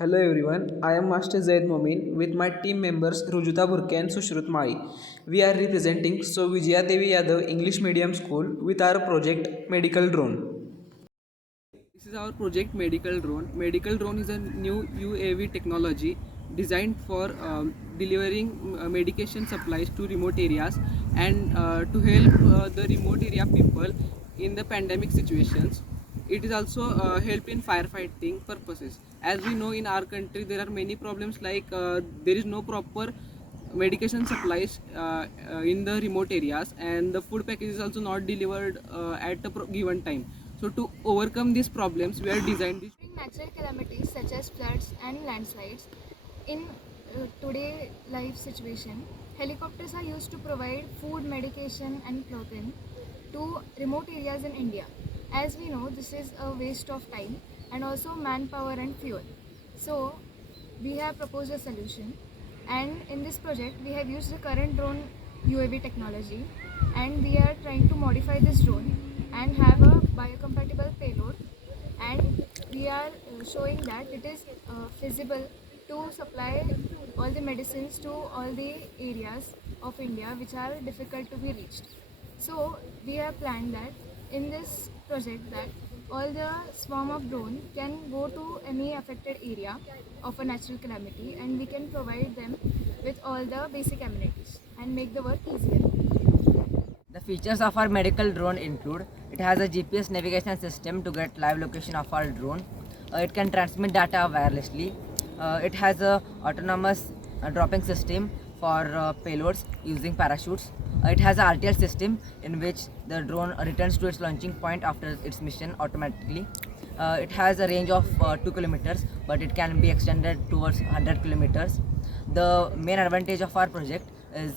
Hello everyone, I am Master Zaid Momin with my team members Rujuta Burke and Sushrut Mai. We are representing So Vijaya Devi Yadav English Medium School with our project Medical Drone. This is our project Medical Drone. Medical Drone is a new UAV technology designed for delivering medication supplies to remote areas and to help the remote area people in the pandemic situations. It is also help in firefighting purposes. As we know, in our country there are many problems like there is no proper medication supplies in the remote areas, and the food package is also not delivered at a given time. So to overcome these problems, we are designed this. During natural calamities such as floods and landslides, in today life situation, helicopters are used to provide food, medication and clothing to remote areas in India. As we know, this is a waste of time and also manpower and fuel. So we have proposed a solution, and in this project we have used the current drone UAV technology, and we are trying to modify this drone and have a biocompatible payload, and we are showing that it is feasible to supply all the medicines to all the areas of India which are difficult to be reached. So we have planned that in this project that all the swarm of drone can go to any affected area of a natural calamity, and we can provide them with all the basic amenities and make the work easier. The features of our medical drone include it has a GPS navigation system to get live location of our drone. It can transmit data wirelessly. It has a autonomous dropping system for payloads using parachutes. It has a RTL system in which the drone returns to its launching point after its mission automatically. It has a range of 2 kilometers, but it can be extended towards 100 kilometers. The main advantage of our project is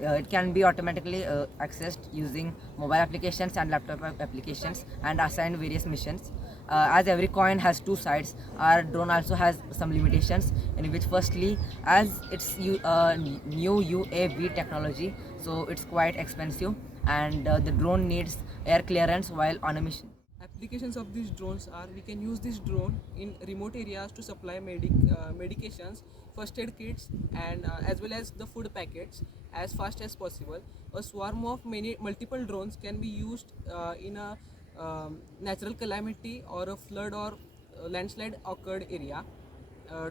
it can be automatically accessed using mobile applications and laptop applications and assigned various missions. As every coin has two sides, our drone also has some limitations, in which firstly, as it's new UAV technology, so it's quite expensive, and the drone needs air clearance while on a mission. Applications of these drones are: we can use this drone in remote areas to supply medications, first aid kits, and as well as the food packets as fast as possible. A swarm of multiple drones can be used in a natural calamity or a flood or landslide occurred area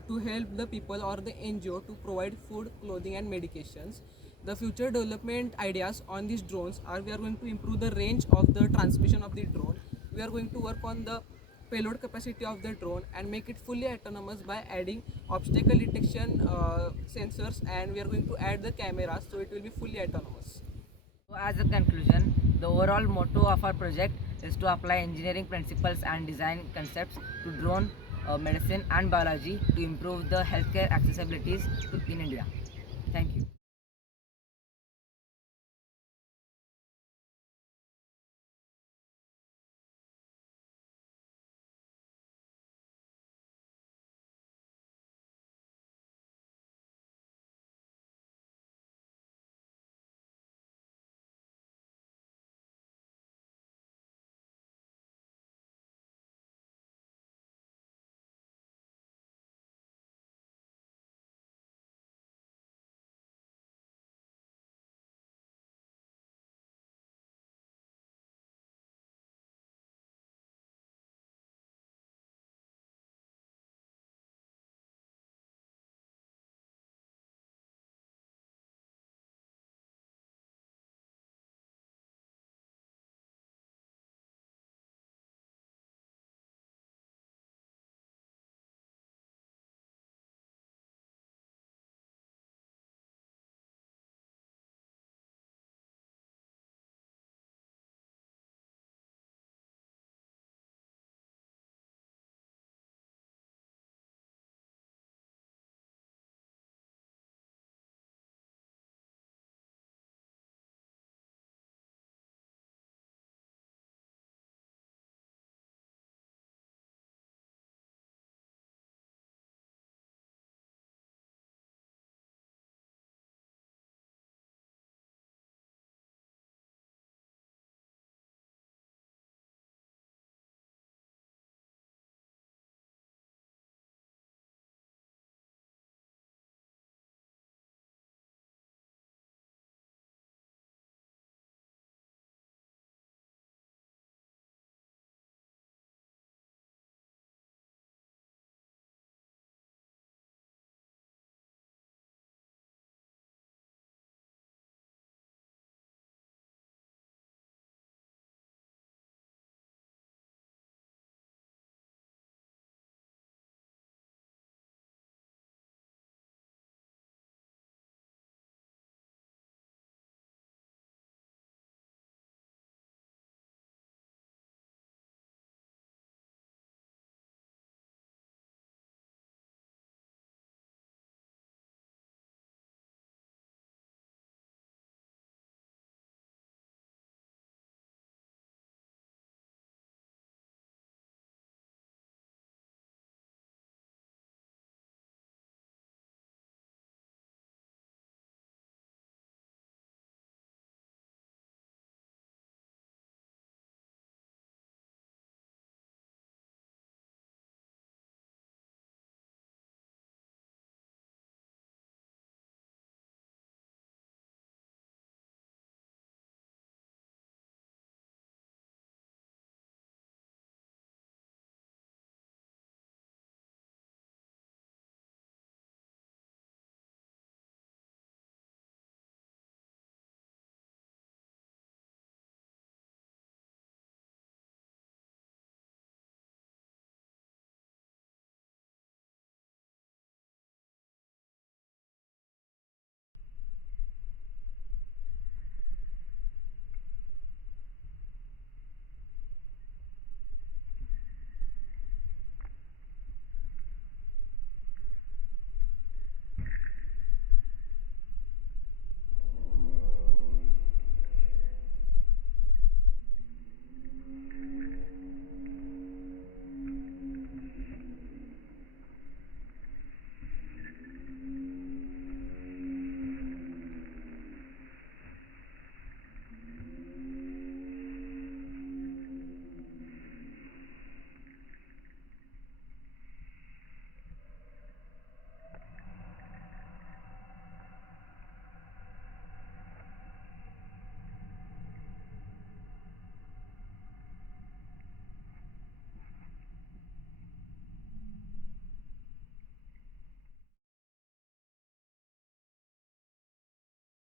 to help the people or the NGO to provide food, clothing, and medications. The future development ideas on these drones are: we are going to improve the range of the transmission of the drone. We are going to work on the payload capacity of the drone and make it fully autonomous by adding obstacle detection sensors, and we are going to add the cameras, so it will be fully autonomous. So as a conclusion, the overall motto of our project is to apply engineering principles and design concepts to drone medicine and biology to improve the healthcare accessibilities in India. Thank you.